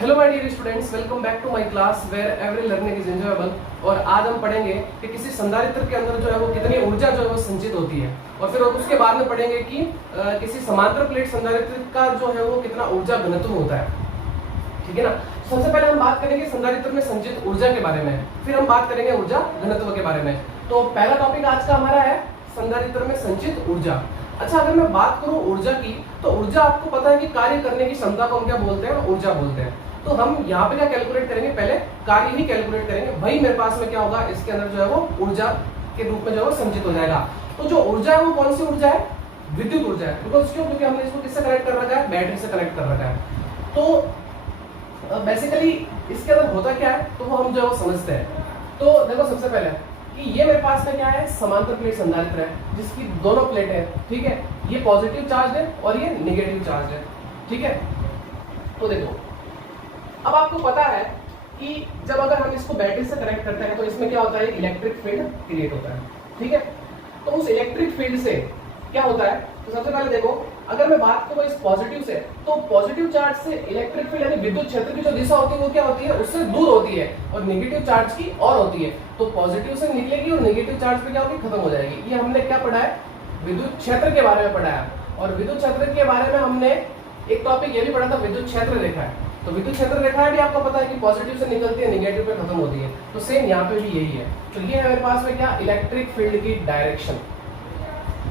Hello my dear students, welcome back to my class where every learning is enjoyable. और आज हम पढ़ेंगे कि किसी संधारित्र के अंदर जो है वो कितनी ऊर्जा जो है वो संचित होती है, और फिर उसके बाद में पढ़ेंगे कि किसी समांतर प्लेट संधारित्र का जो है वो कितना ऊर्जा घनत्व होता है। ठीक है ना। सबसे पहले हम बात करेंगे संधारित्र में संचित ऊर्जा के बारे में, फिर हम बात करेंगे ऊर्जा घनत्व के बारे में। तो पहला टॉपिक आज का हमारा है संधारित्र में संचित ऊर्जा। अच्छा, अगर मैं बात करूं ऊर्जा की, तो ऊर्जा आपको पता है कि कार्य करने की क्षमता को हम क्या बोलते हैं? ऊर्जा बोलते हैं। तो हम यहाँ पे क्या कैलकुलेट करेंगे? पहले कार्य ही कैलकुलेट करेंगे, वही मेरे पास में क्या होगा, इसके अंदर जो है वो ऊर्जा के रूप में जो है वो संचित हो जाएगा। तो जो ऊर्जा है वो कौन सी ऊर्जा है? विद्युत ऊर्जा है। बिकॉज क्यों? क्योंकि हमने इसको किससे कनेक्ट कर रखा है? बैटरी से कनेक्ट कर रखा है। तो बेसिकली इसके अंदर होता क्या है, तो वो हम जो है वो समझते हैं। तो देखो, सबसे पहले कि ये मेरे पास में क्या है? समांतर प्लेट संधारित्र है, जिसकी दोनों प्लेट है। ठीक है, ये पॉजिटिव चार्ज है और ये नेगेटिव चार्ज है। ठीक है, तो देखो, अब आपको पता है कि जब अगर हम इसको बैटरी से कनेक्ट करते हैं तो इसमें क्या होता है? इलेक्ट्रिक फील्ड क्रिएट होता है। ठीक है, तो उस इलेक्ट्रिक फील्ड से क्या होता है? तो सबसे पहले देखो, अगर मैं बात करूं इस पॉजिटिव से, तो पॉजिटिव चार्ज से इलेक्ट्रिक फील्ड यानी विद्युत क्षेत्र की जो दिशा होती है वो क्या होती है? उससे दूर होती है, और नेगेटिव चार्ज की और होती है। तो पॉजिटिव से निकलेगी और नेगेटिव चार्ज पे क्या होगी? खत्म हो जाएगी। ये हमने क्या पढ़ा है? विद्युत क्षेत्र के बारे में पढ़ा है। और विद्युत क्षेत्र के बारे में हमने एक टॉपिक ये भी पढ़ा था, विद्युत क्षेत्र रेखा है। तो विद्युत क्षेत्र रेखा भी आपको पता है कि पॉजिटिव से निकलती है, नेगेटिव पे खत्म होती है। तो सेम यहाँ पे भी यही है। तो ये है मेरे पास में क्या? इलेक्ट्रिक फील्ड की डायरेक्शन।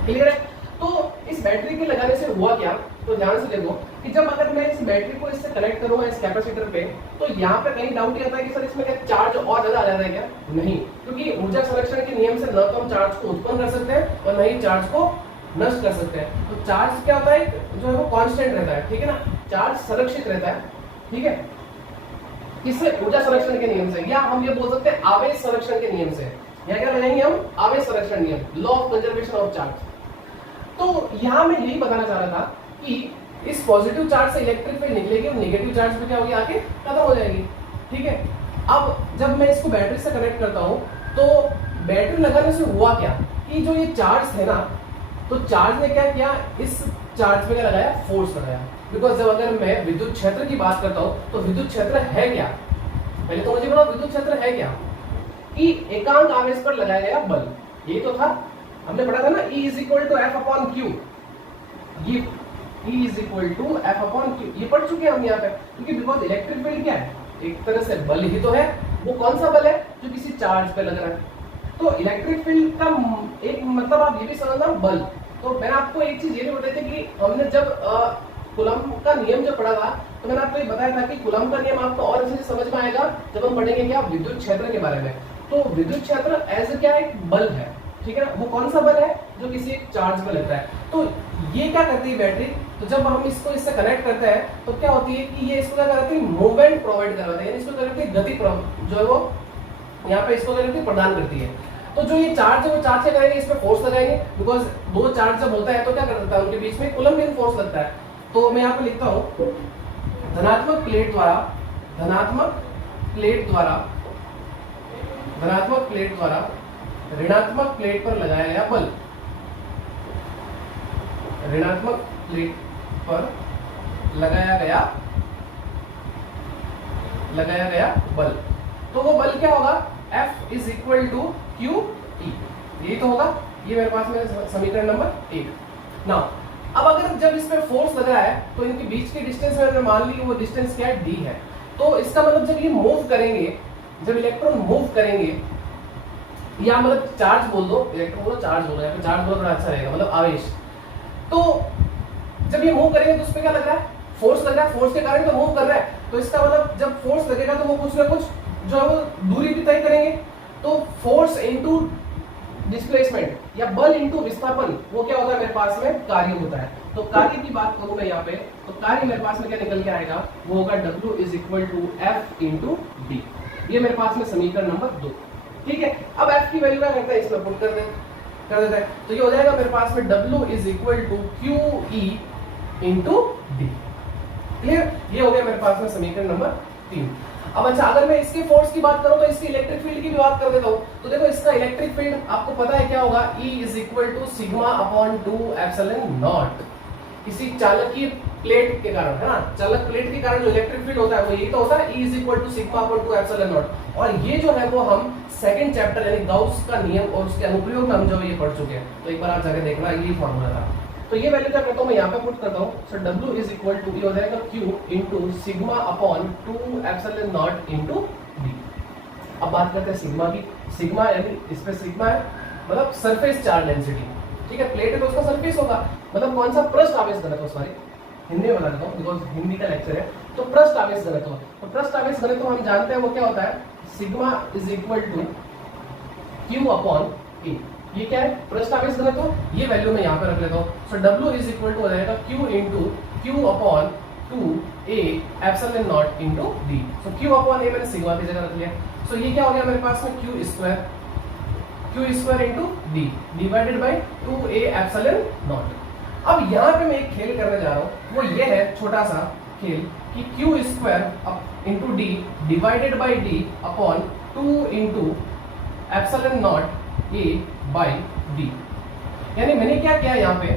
क्लियर है? तो इस बैटरी के लगाने से हुआ क्या? तो ध्यान से देखो कि जब अगर मैं इस बैटरी को इससे कनेक्ट करूंगा इस कैपेसिटर पे, तो यहाँ पे कहीं डाउट ये आता है कि सर इसमें क्या चार्ज और ज्यादा आ जाता है क्या? नहीं, क्योंकि ऊर्जा संरक्षण के नियम से न तो हम चार्ज को उत्पन्न कर सकते हैं और न ही चार्ज को नष्ट कर सकते हैं। तो चार्ज क्या होता है? जो है वो कांस्टेंट रहता है। ठीक है ना, चार्ज संरक्षित रहता है। ठीक है, किससे? ऊर्जा संरक्षण के नियम से, या हम ये बोल सकते हैं आवेश संरक्षण के नियम से। यहाँ क्या लगाएंगे हम? आवेश संरक्षण नियम, law of conservation of charge. तो यहाँ मैं यही बताना चाह रहा था कि इस पॉजिटिव चार्ज से इलेक्ट्रिक फील्ड निकलेगी और नेगेटिव चार्ज पे क्या होगी? आके खत्म हो जाएगी। ठीक है, अब जब मैं इसको बैटरी से कनेक्ट करता हूँ, तो बैटरी लगाने से हुआ क्या कि जो ये चार्ज है ना, तो चार्ज ने क्या किया? इस चार्ज पे क्या लगाया? फोर्स लगाया। बिकॉज जब अगर मैं विद्युत क्षेत्र की बात करता हूँ, तो विद्युत क्षेत्र है क्या? पहले तो मुझे बताओ, विद्युत क्षेत्र है क्या? कि एकांक आवेश पर लगाया गया बल। यही तो था, हमने पढ़ा था ना, E is equal to F upon Q. ये E is equal to F upon Q, ये पढ़ चुके हैं हम यहाँ पे। क्योंकि बिकॉज इलेक्ट्रिक फील्ड क्या है? एक तरह से बल ही तो है। वो कौन सा बल है? जो किसी चार्ज पे लग रहा है। तो इलेक्ट्रिक फील्ड का एक मतलब आप ये भी समझना, बल। तो मैंने आपको एक चीज ये भी बताई थी कि हमने जब कूलम्ब का नियम जब पढ़ा था, तो मैंने आपको ये बताया था कि कूलम्ब का नियम आपको और अच्छे से समझ में आएगा जब हम पढ़ेंगे क्या? विद्युत क्षेत्र के बारे में। तो विद्युत क्षेत्र एज क्या? एक बल है। ठीक है ना, वो कौन सा बल है? जो किसी एक चार्ज पर लगता है। तो ये क्या करती है बैटरी? तो जब हम इसको इससे कनेक्ट करते हैं तो क्या होती है कि ये इसको क्या करती है? मूवमेंट प्रोवाइड करवाती है, इसको क्या करती है? गति जो है वो यहाँ पे इसको क्या करती है? प्रदान करती है। तो जो ये चार्ज है वो चार्ज से करेंगे, इस पे फोर्स लगाएंगे। बिकॉज दो चार्ज जब होता है तो क्या करता है? उनके बीच में कूलम्बियन फोर्स लगता है। तो मैं यहाँ पे लिखता हूँ, धनात्मक प्लेट द्वारा ऋणात्मक प्लेट पर लगाया गया बल। ऋणात्मक प्लेट पर लगाया गया बल। तो वो बल क्या होगा? F is equal to Q E. यही तो होगा। ये मेरे पास में समीकरण नंबर 1 ना। अब अगर जब इस पे फोर्स लगा है तो इनके बीच की डिस्टेंस मैंने मान ली, वो डिस्टेंस क्या है? d है। तो इसका मतलब जब ये मूव करेंगे, जब इलेक्ट्रॉन मूव करेंगे, या मतलब चार्ज बोल दो, इलेक्ट्रॉन बोलो, चार्ज बोलो, या फिर चार्ज बोलो थोड़ा अच्छा रहेगा, मतलब आवेश। तो जब ये मूव करेंगे तो उस पर क्या लग रहा है? फोर्स लग रहा है। फोर्स के कारण तो मूव कर रहा है। तो इसका मतलब जब फोर्स लगेगा तो वो कुछ ना कुछ जो है वो दूरी भी तय करेंगे। तो फोर्स इनटू डिस्प्लेसमेंट या बल इनटू विस्थापन, वो क्या होता है? मेरे पास में कार्य होता है। तो कार्य की बात करूं मैं यहाँ पे, तो कार्य मेरे पास में क्या निकल के आएगा? वो होगा W is equal to F into D. ये मेरे पास में समीकरण नंबर 2। ठीक है, अब F की वैल्यू क्या करता है? इसमें पुट कर देता है। तो ये हो जाएगा मेरे पास में W is equal to Q E into D. Clear? ये हो गया मेरे पास में समीकरण नंबर 3। अब अच्छा, अगर मैं इसके फोर्स की बात करूं तो इसकी इलेक्ट्रिक फील्ड की भी बात कर देता हूं। तो देखो, इसका इलेक्ट्रिक फील्ड आपको पता है क्या होगा? E is equal to sigma upon 2 epsilon naught. किसी चालकीय प्लेट के कारण, है ना, चालक प्लेट के कारण जो इलेक्ट्रिक फील्ड होता है वो यही तो होता है, E is equal to sigma upon 2 epsilon naught. और ये जो है वो हम सेकंड चैप्टर यानी गाउस का नियम और उसके अनुप्रयोग में हम जो ये पढ़ चुके हैं, तो एक बार आप जाके देखना, यही फॉर्मूला था। तो ये वैल्यू क्या करता हूं मैं यहाँ पे पुट करता हूं, सो W इज इक्वल टू हो जाएगा Q into sigma upon 2 epsilon not into D। अब बात करते हैं सिग्मा की। सिग्मा यानी इस पे सिग्मा है मतलब सरफेस चार्ज डेंसिटी, ठीक है, प्लेट है तो उसका सरफेस होगा, मतलब कौन सा, पृष्ठ आवेश घनत्व, सॉरी हिंदी में बता देता हूँ बिकॉज हिंदी का लेक्चर है। तो पृष्ठ आवेश घनत्व, तो पृष्ठ आवेश घनत्व हम जानते हैं वो क्या होता है, sigma is equal to Q upon A। ये क्या है, पृष्ठ आवेश घनत्व, ये वैल्यू मैं यहाँ पे रख लेता हूँ। सो W इज इक्वल टू हो जाएगा Q into Q upon 2A epsilon not into D। So Q upon A मैंने सिग्मा की जगह रख लिया। सो ये क्या हो गया मेरे पास में, Q square into D divided by 2A epsilon not. अब यहाँ पे मैं एक खेल करने जा रहा हूँ, वो ये है छोटा सा खेल कि Q square into D divided by D upon 2 into epsilon naught A by D। यानी मैंने क्या किया यहाँ पे,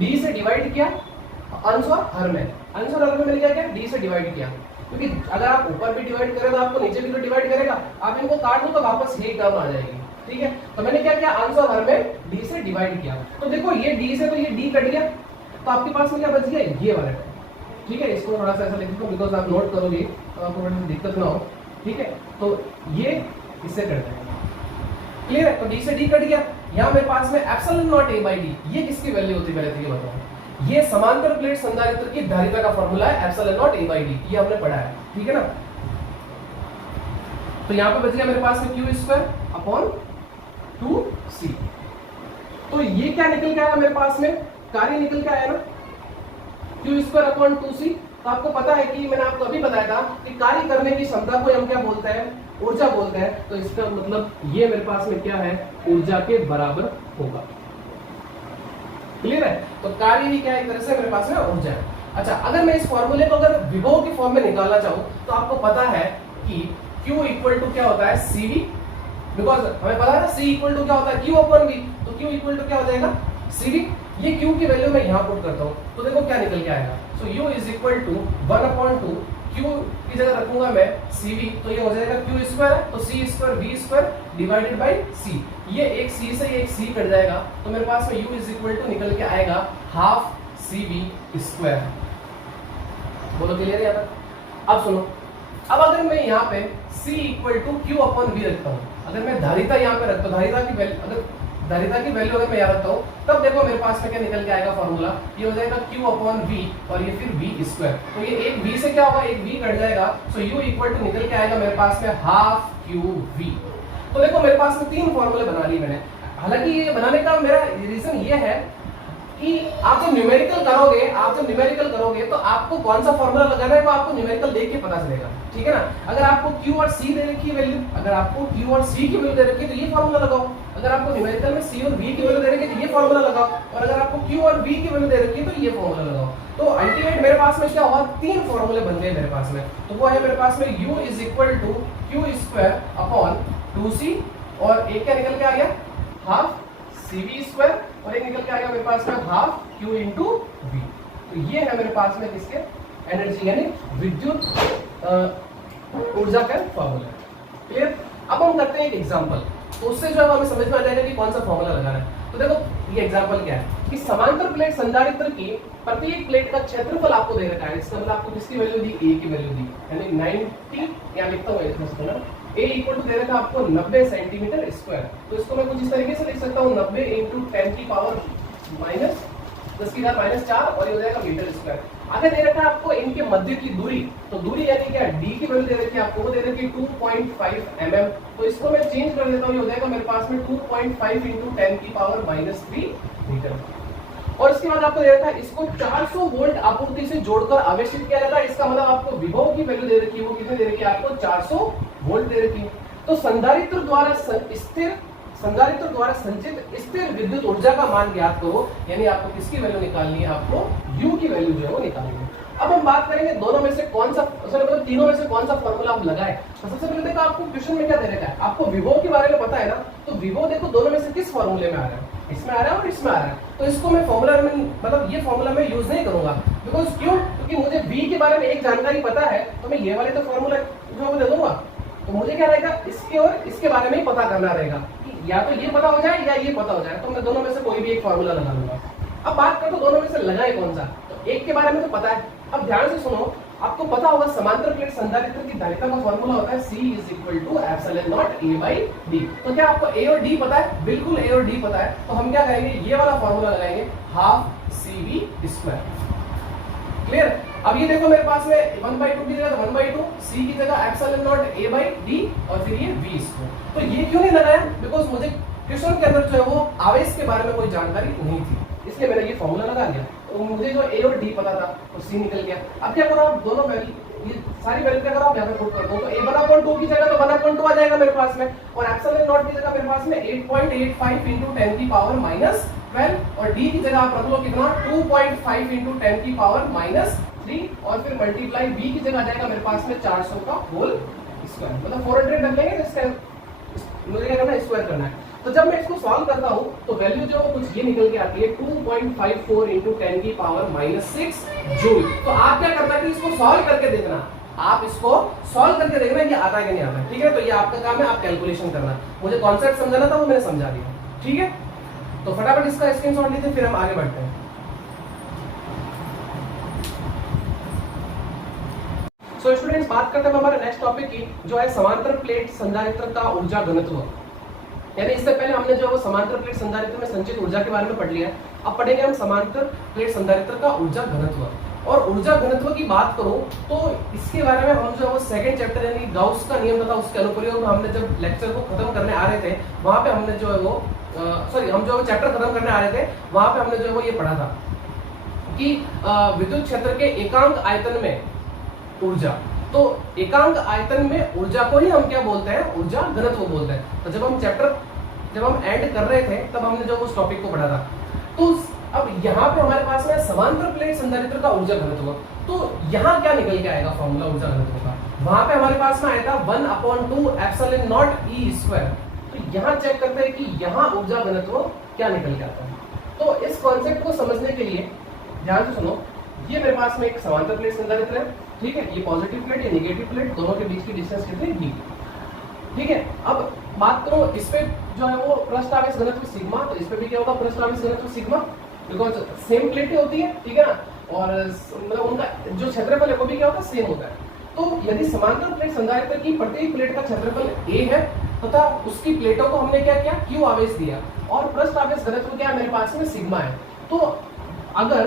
D से डिवाइड किया अंश और हर में, अंश और हर में मैंने क्या किया, D से डिवाइड किया, क्योंकि अगर आप ऊपर भी डिवाइड करें तो आपको नीचे भी तो डिवाइड करेगा, आप इनको काट दो तो वापस यही टर्म आ जाएगी, ठीक है। तो मैंने क्या किया, अंश और हर में D से डिवाइड किया, तो देखो ये D से तो ये D कट गया, तो आपके पास में क्या बच गया, ये वाला, ठीक है। इसको थोड़ा सा ऐसा लिख दो बिकॉज आप नोट करोगे तो आपको थोड़ी दिक्कत ना हो, ठीक है। तो ये इससे कट जाएगा, क्लियर है। तो D से D कट गया, यहाँ मेरे पास में epsilon naught A by D, ये किसकी वैल्यू होती है पहले तो ये बताओ, ये समांतर प्लेट संधारित्र की धारिता का फॉर्मूला है epsilon naught A by D, ये हमने पढ़ा है, ठीक है ना। तो यहाँ पे बच गया मेरे पास में Q स्क्वायर अपॉन 2C। तो ये क्या निकल के आया मेरे पास में, कार्य निकल के आया ना, Q स्क्वायर अपॉन 2C। तो आपको पता है कि मैंने आपको अभी बताया था कि कार्य करने की क्षमता को हम क्या बोलते हैं, ऊर्जा बोलते हैं। तो इसका मतलब ये मेरे पास में क्या है, ऊर्जा के बराबर होगा, क्लियर है। तो कार्य ही क्या है, एक तरह से मेरे पास में ऊर्जा है। अच्छा, अगर मैं इस फॉर्मूले को अगर विभव की फॉर्म में निकालना चाहूं तो आपको पता है कि Q इक्वल टू क्या होता है, CV, बिकॉज हमें पता है ना C इक्वल टू क्या होता है, Q अपॉन V। तो Q इक्वल टू क्या हो जाएगा, CV। ये Q की वैल्यू मैं यहाँ पुट करता हूँ, तो देखो क्या निकल के आएगा। So U is equal to 1/2, Q की जगह रखूंगा मैं CV, तो ये हो जाएगा Q स्क्वायर, तो C square V square divided by C। ये एक C से एक C कट जाएगा, तो मेरे पास में U इज इक्वल टू निकल के आएगा हाफ CV स्क्वायर। बोलो क्लियर है? अब सुनो, अब अगर मैं यहाँ पे C equal to Q upon V रखता हूँ, अगर मैं धारिता यहाँ पे रखता हूँ, धारिता की वैल्यू अगर मैं यहाँ रखता हूँ, तब देखो मेरे पास में क्या निकल के आएगा फॉर्मूला, ये हो जाएगा Q अपॉन V और ये फिर V स्क्वायर। तो ये एक V से क्या होगा, एक V कट जाएगा, सो U इक्वल टू निकल के आएगा मेरे पास में हाफ QV। तो देखो मेरे पास में 3 फॉर्मूले बना लिए मैंने। हालांकि ये बनाने का मेरा रीजन ये है कि आप जब न्यूमेरिकल करोगे तो आपको कौन सा फॉर्मूला लगाना है वो आपको न्यूमेरिकल देख के पता चलेगा, ठीक है ना। अगर आपको Q और C दे रखी है वैल्यू, अगर आपको Q और C की वैल्यू दे रखी है तो ये फॉर्मूला लगाओ, अगर आपको न्यूमेरिकल में C और V की वैल्यू दे रखी है तो ये फॉर्मूला लगाओ, और अगर आपको Q और V की वैल्यू दे रखी है तो ये फॉर्मूला लगाओ। तो अल्टीमेट मेरे पास में क्या हुआ, 3 फॉर्मूले बन गए मेरे पास में। तो वो है मेरे पास में U is equal to Q square upon 2C, और एक क्या निकल के आ गया, हाफ CV स्क्वायर, और एक निकल के आएगा मेरे पास में हाफ Q इंटू V। तो ये है मेरे पास में किसके, एनर्जी यानी विद्युत ऊर्जा का फॉर्मूला, क्लियर। अब हम करते हैं एक एग्जांपल, तो उससे जो है हमें समझ में आ जाएगा कि कौन सा फॉर्मूला लगाना है। तो देखो ये एग्जांपल क्या है कि समांतर प्लेट संधारित्र की प्रत्येक प्लेट का क्षेत्रफल आपको दे रखा है, इसका मतलब आपको किसकी वैल्यू दी, A की वैल्यू दी, यानी 90, यहाँ लिखता हूँ इसमें A इक्वल टू दे रखा है आपको 90 सेंटीमीटर स्क्वायर। तो इसको मैं कुछ इस तरीके से लिख सकता हूँ, 90 इंटू 10 की पावर माइनस 10 की घात -4, और ये हो जाएगा मीटर स्क्वायर। आगे दे रखा है आपको इनके मध्य की दूरी, तो दूरी यानी क्या, D की वैल्यू दे रखी है आपको, वो दे रखी है 2.5 mm। तो इसको मैं चेंज कर देता हूँ, ये हो जाएगा मेरे पास में 2.5 इंटू 10 की पावर -3 मीटर। और इसके बाद आपको दे रखा है इसको 400 वोल्ट आपूर्ति से जोड़कर आवेशित किया जाता है। इसका मतलब आपको विभव की वैल्यू दे रखी है, वो कितनी दे रखी है आपको, 400 वोल्ट दे रखी है। तो संधारित्र द्वारा संचित स्थिर विद्युत ऊर्जा का मान ज्ञात करो, यानी आपको किसकी वैल्यू निकालनी है, आपको U की वैल्यू जो है वो निकालनी है। अब हम बात करेंगे दोनों में से कौन सा, मतलब तीनों में से कौन सा फॉर्मूला हम लगाए। तो सबसे पहले देखो आपको क्वेश्चन में क्या दे रखा है, आपको विभव के बारे में पता है ना, तो विभव देखो दोनों में से किस फॉर्मूले में आ रहा है, इसमें आ रहा है और इसमें आ रहा है। तो इसको मैं फॉर्मूला में मतलब ये फॉर्मूला मैं यूज नहीं करूंगा। बिकॉज क्यों? क्योंकि मुझे v के बारे में एक जानकारी पता है, तो मैं ये वाले तो फॉर्मूला जो है वो दे दूंगा। तो मुझे क्या रहेगा, इसके और इसके बारे में ही पता करना रहेगा कि या तो ये पता हो जाए या ये पता हो जाए, तो मैं दोनों में से कोई भी एक फॉर्मूला लगा लूंगा। अब बात करो तो दोनों में से लगाए कौन सा, तो एक के बारे में तो पता है। अब ध्यान से सुनो, आपको पता होगा समांतर प्लेट संधारित्र की धारिता का फॉर्मूला होता है C = ε0 A/d। तो क्या आपको A और D पता है? बिल्कुल A और D पता है। तो हम क्या करेंगे, ये वाला फॉर्मूला लगाएंगे 12CV²। क्लियर? अब ये देखो मेरे पास में 1/2 की जगह 1/2, C की जगह ε0 A/d और फिर ये V²। तो ये क्यों नहीं लगाया? बिकॉज मुझे क्वेश्चन के अंदर जो है वो आवेश के बारे में कोई जानकारी नहीं थी, इसलिए मैंने ये फॉर्मूला लगा लिया। तो मुझे जो A और D पता था तो C निकल गया। अब क्या करो, आप दोनों वैल्यू ये सारी वैल्यू क्या करो, आप यहाँ पे पुट कर दो। तो A1/2 की जगह तो 1/2 आ जाएगा मेरे पास में, और ε0 की जगह मेरे पास में 8.85 × 10⁻12 और D की जगह आप रख लो कितना, 2.5 × 10⁻3 और फिर मल्टीप्लाई B की जगह आ जाएगा मेरे पास में 400 का होल स्क्वायर, मतलब 400 रख लेंगे। इसका मुझे क्या करना है, स्क्वायर करना है। तो जब मैं इसको सॉल्व करता हूं तो वैल्यू जो कुछ ये निकल के आती है 2.54 × 10⁻6 जूल। तो आप क्या करना है कि इसको सॉल्व करके देखना, आप इसको सॉल्व करके देखना ये आता है कि नहीं आता, ठीक है। तो ये आपका काम है, आप कैलकुलेशन करना। मुझे कॉन्सेप्ट समझाना था वो मैंने समझा दिया, ठीक है। तो फटाफट इसका स्क्रीनशॉट लीजिए, फिर हम आगे बढ़ते हैं। सो स्टूडेंट्स, बात करते हैं हमारे नेक्स्ट टॉपिक की, जो है समांतर प्लेट संधारित्र का ऊर्जा घनत्व। यानी इससे पहले हमने जो है वो समांतर प्लेट संधारित्र में संचित ऊर्जा के बारे में पढ़ लिया है। अब पढ़ेंगे हम समांतर प्लेट संधारित्र का ऊर्जा घनत्व। और ऊर्जा घनत्व की बात करूं तो इसके बारे में हम जो है वो सेकंड चैप्टर यानी गाउस का नियम तथा उसके अनुप्रयोग में हमने जब लेक्चर को खत्म करने आ रहे थे, वहां पे हमने जो है वो हम जो चैप्टर खत्म करने आ रहे थे वहां पे हमने जो है वो ये पढ़ा था कि विद्युत क्षेत्र के एकांक आयतन में ऊर्जा, तो एकांक आयतन में ऊर्जा को ही हम क्या बोलते हैं, ऊर्जा घनत्व बोलते हैं। तो जब हम एंड कर रहे थे तब हमने जो उस टॉपिक को पढ़ा था। तो अब यहाँ पे हमारे पास में समांतर प्लेट संधारित्र का ऊर्जा घनत्व, तो यहाँ क्या निकल के आएगा फॉर्मूला ऊर्जा घनत्व का, वहां पे हमारे पास में आया था 1/2 ε0 E²। तो यहाँ चेक करते हैं कि यहाँ ऊर्जा घनत्व क्या निकल के आता है। तो इस कॉन्सेप्ट को समझने के लिए ध्यान से सुनो, ये मेरे पास में एक समांतर प्लेट संधारित्र है, ठीक है। ये पॉजिटिव प्लेट, ये नेगेटिव प्लेट, दोनों के बीच की डिस्टेंस कितनी है, d, ठीक है। अब बात करो इस पे जो है वो पृष्ठ आवेश घनत्व सिग्मा, तो इस पे भी क्या होगा, पृष्ठ आवेश घनत्व सिग्मा, बिकॉज सेम प्लेटें होती है, ठीक है ना। और मतलब उनका जो क्षेत्रफल है वो भी क्या होता है, सेम होता है। तो यदि समांतर प्लेट संधारित्र की प्रत्येक प्लेट का क्षेत्रफल a है तथा उसकी प्लेटों को हमने क्या किया, q आवेश दिया, और पृष्ठ आवेश घनत्व क्या है मेरे पास में, सिग्मा है। तो अगर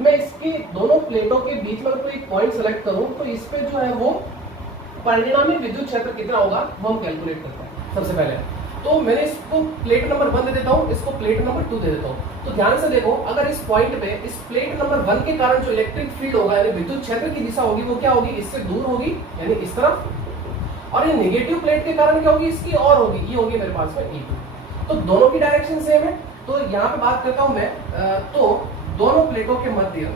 मैं इसके दोनों प्लेटों के बीच में कोई एक पॉइंट सेलेक्ट करूं तो इस पे जो है वो परिणामी विद्युत क्षेत्र कितना होगा वो हम कैलकुलेट करते हैं। सबसे पहले तो मैंने इसको प्लेट नंबर 1 दे देता हूं, इसको प्लेट नंबर 2 दे देता हूं। तो ध्यान से देखो, अगर इस पॉइंट पे इस प्लेट नंबर 1 के कारण जो इलेक्ट्रिक फील्ड होगा यानी विद्युत क्षेत्र की दिशा होगी वो क्या होगी, इससे दूर होगी यानी इस तरफ, और ये नेगेटिव प्लेट के कारण क्या होगी, इसकी और होगी, ये होगी मेरे पास में E2। तो दोनों की डायरेक्शन सेम है। तो यहाँ पे बात करता हूं मैं, तो दोनों प्लेटों के मध्य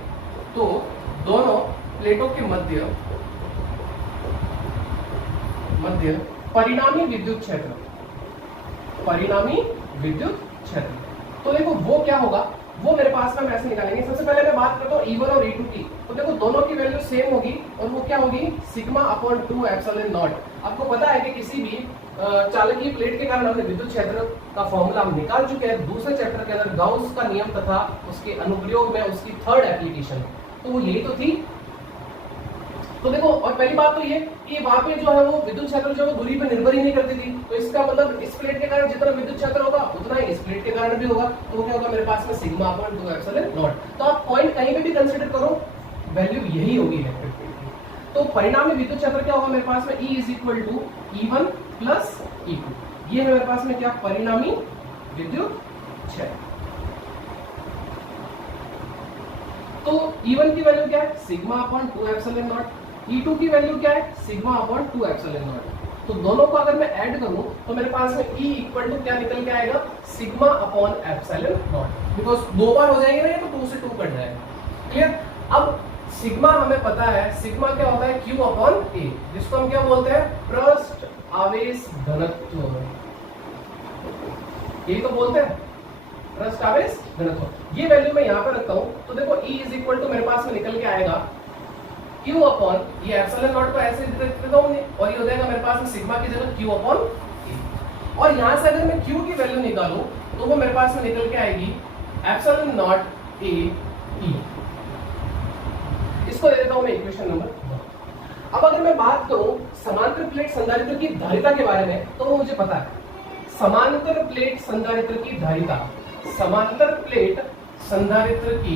परिणामी विद्युत क्षेत्र, तो देखो वो क्या होगा, वो मेरे पास में हम ऐसे निकालेंगे। सबसे पहले मैं बात करता हूँ E1 और E2 की, तो देखो दोनों की वैल्यू सेम होगी और वो क्या होगी, σ/2ε0। आपको पता है कि किसी भी चालकीय प्लेट के कारण हमने विद्युत क्षेत्र का फॉर्मूला हम निकाल चुके हैं दूसरे चैप्टर के अंदर, गाउस का नियम तथा उसके अनुप्रयोग में उसकी थर्ड एप्लीकेशन, तो वो यही तो थी। तो देखो, और पहली बात तो ये कि वहां पे जो है वो विद्युत क्षेत्र जो है दूरी पे निर्भर ही नहीं करती थी, तो इसका मतलब इस प्लेट के कारण जितना विद्युत क्षेत्र होगा उतना ही इस प्लेट के कारण भी होगा। तो क्या होगा मेरे पास में σ/2ε0। तो आप पॉइंट कहीं पे भी कंसीडर करो, वैल्यू यही होगी इलेक्ट्रिक फील्ड की। तो परिणामी विद्युत क्षेत्र क्या होगा मेरे पास में, E = E1 + E2। ये है मेरे पास में क्या, परिणामी विद्युत क्षेत्र। तो E1 की वैल्यू क्या है, σ/2ε0, E2 की वैल्यू क्या है, σ/2ε0। तो दोनों को अगर मैं ऐड करूं तो मेरे पास में E = क्या निकल के आएगा, σ/ε0, बिकॉज दो बार हो जाएंगे ना ये, तो 2 से 2 कट जाएगा। क्लियर। अब सिग्मा हमें पता है, सिग्मा क्या होता है, Q/A, जिसको हम क्या बोलते हैं, पृष्ठ आवेश घनत्व, यही तो बोलते हैं। ट्रांसकावेस घनत्व। ये वैल्यू मैं यहाँ पे रखता हूँ, तो देखो E इज इक्वल टू मेरे पास में निकल के आएगा Q अपॉन ये एप्सिलॉन नॉट को ऐसे लिख देता हूँ और ये हो जाएगा मेरे पास में सिग्मा की जगह Q अपॉन E। और यहाँ से अगर मैं Q की वैल्यू निकालूं तो वो मेरे पास में निकल के आएगी एप्सिलॉन नॉट A E। इसको दे देता हूँ मैं इक्वेशन नंबर 2। अब अगर मैं बात करूं समांतर प्लेट संधारित्र की धारिता के बारे में, तो वो मुझे पता है समांतर प्लेट संधारित्र की धारिता, समांतर प्लेट संधारित्र की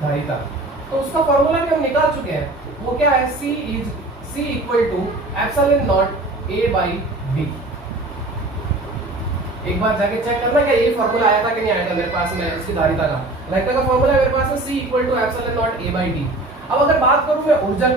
धारिता, तो उसका फॉर्मूला भी हम निकाल चुके हैं। वो क्या है, C equal to epsilon naught A by B। एक बार जाके चेक करना क्या ये फॉर्मूला आया था कि नहीं आया था मेरे पास में इसकी धारिता का। धारिता का फॉर्मूला है मेरे पास में C equal to epsilon naught A by D। अब अगर बात करूं मैं ऊर्जा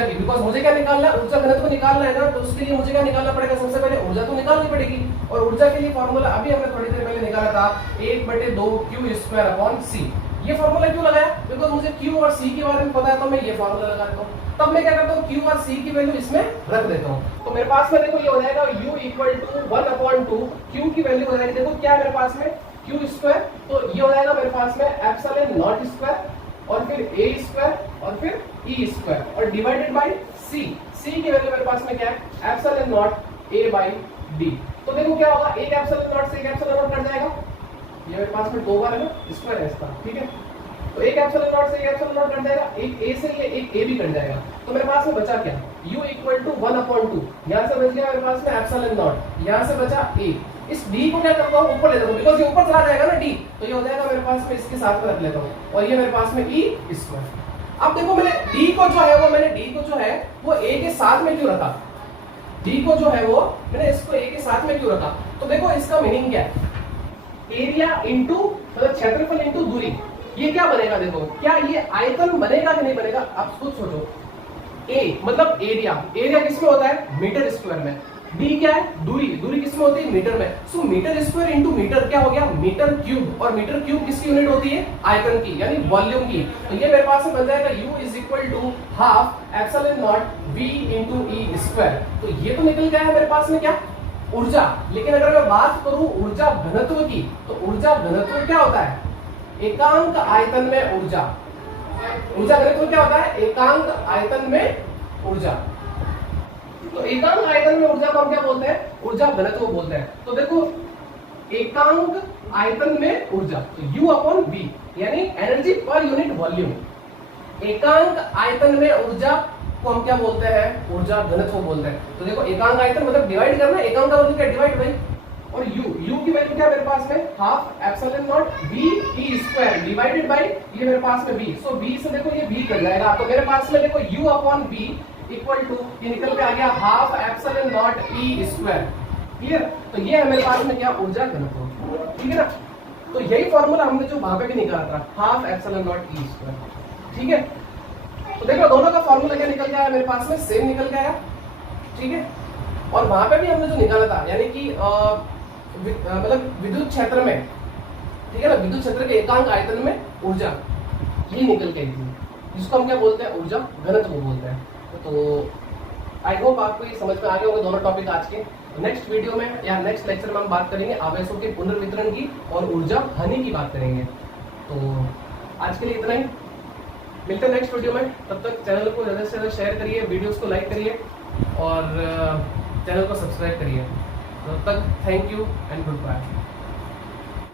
की, बिकॉज मुझे क्या निकालना है, ऊर्जा घनत्व निकालना है ना, तो उसके लिए मुझे क्या निकालना पड़ेगा, सबसे पहले ऊर्जा तो निकालनी पड़ेगी। और ऊर्जा के लिए फॉर्मूला अभी हमने थोड़ी देर पहले निकाला था 1/2 Q² अपॉन C। ये फॉर्मूला क्यों लगाया, बिकॉज मुझे Q और C के बारे में पता है, तो मैं ये फॉर्मूला लगा देता हूँ। तब मैं क्या करता हूँ, Q और C की वैल्यू इसमें रख देता हूँ। तो मेरे पास में देखो ये हो जाएगा U इक्वल टू 1/2 Q की वैल्यू हो जाएगी, देखो क्या है मेरे पास में Q², तो ये हो जाएगा मेरे पास में एप्सिलॉन नॉट स्क्वायर और फिर A² और फिर E² और डिवाइडेड बाय C की वैल्यू मेरे पास में क्या है epsilon naught A by D। तो देखो क्या होगा, एक एप्सिलॉन नॉट से एक एप्सिलॉन नॉट कट जाएगा, ये मेरे पास में 2 बार है ना स्क्वायर है इसका, ठीक है। तो एक एप्सिलॉन नॉट से एक एप्सिलॉन नॉट कट जाएगा, एक A से ये एक A भी कट जाएगा। तो मेरे पास में बचा क्या, U इक्वल टू 1/2, यहाँ से बच गया मेरे पास में एप्सिलॉन नॉट, यहाँ से बचा A। इस D को क्या करता हूँ, ऊपर ले जाता हूँ, बिकॉज ये ऊपर चला जाएगा ना D, तो ये हो जाएगा मेरे पास में इसके साथ में रख लेता हूँ और ये मेरे पास में E²। अब देखो मैंने D को जो है वो A के साथ में क्यों रखा, D को जो है वो मैंने इसको A के साथ में क्यों रखा, तो देखो इसका मीनिंग क्या है, एरिया इंटू मतलब क्षेत्रफल इंटू दूरी। ये क्या बनेगा, देखो क्या ये आयतन बनेगा कि नहीं बनेगा, आप खुद सोचो। A मतलब एरिया किसमें होता है, मीटर स्क्वायर में। D क्या है, दूरी किसमें होती है, मीटर में। सो मीटर स्क्वायर इंटू मीटर क्या हो गया, मीटर क्यूब, और मीटर क्यूब किसकी यूनिट होती है, आयतन की यानी वॉल्यूम की। तो ये मेरे पास में बन जाएगा U is equal to half epsilon naught V into E²। तो ये तो निकल गया है मेरे पास में क्या, ऊर्जा। लेकिन अगर मैं बात करूं ऊर्जा घनत्व की, तो ऊर्जा घनत्व क्या होता है, एकांक आयतन में ऊर्जा। ऊर्जा घनत्व क्या होता है, एकांक आयतन में ऊर्जा। तो एकांक आयतन में ऊर्जा को हम क्या बोलते हैं, ऊर्जा घनत्व बोलते हैं। तो देखो एकांक आयतन में ऊर्जा, तो U अपॉन V यानी एनर्जी पर यूनिट वॉल्यूम। एकांक आयतन में ऊर्जा को हम क्या बोलते हैं, ऊर्जा घनत्व बोलते हैं। तो देखो एकांक आयतन मतलब डिवाइड करना, एकांक का मतलब क्या, डिवाइड भाई। और U की वैल्यू क्या मेरे पास में, half epsilon naught V E² divided by ये मेरे पास में V। सो V से देखो ये V कट जाएगा, तो मेरे पास में देखो U upon V equal to ये निकल के आ गया half epsilon not E²। Clear, तो ये है मेरे पास में क्या, ऊर्जा घनत्व, ठीक है ना। तो यही फॉर्मूला हमने जो वहां पे भी निकाला था, हाफ एप्सिलॉन नॉट E², ठीक है। तो देखो दोनों का फॉर्मूला क्या निकल गया है मेरे पास में, सेम निकल गया, ठीक है। और वहां पे भी हमने जो निकाला था यानी कि मतलब विद्युत क्षेत्र में, ठीक है ना, विद्युत क्षेत्र के एकांक आयतन में ऊर्जा ये निकल गई थी, जिसको हम क्या बोलते हैं, ऊर्जा घनत्व बोलते हैं। तो आई होप आपको ये समझ में आ गए होंगे दोनों टॉपिक आज के। नेक्स्ट वीडियो में या नेक्स्ट लेक्चर में हम बात करेंगे आवेशों के पुनर्वितरण की और ऊर्जा हानि की बात करेंगे। तो आज के लिए इतना ही, मिलते हैं नेक्स्ट वीडियो में। तब तक चैनल को ज़्यादा से ज़्यादा शेयर करिए, वीडियोस को लाइक करिए और चैनल को सब्सक्राइब करिए। तब तक thank you and good bye.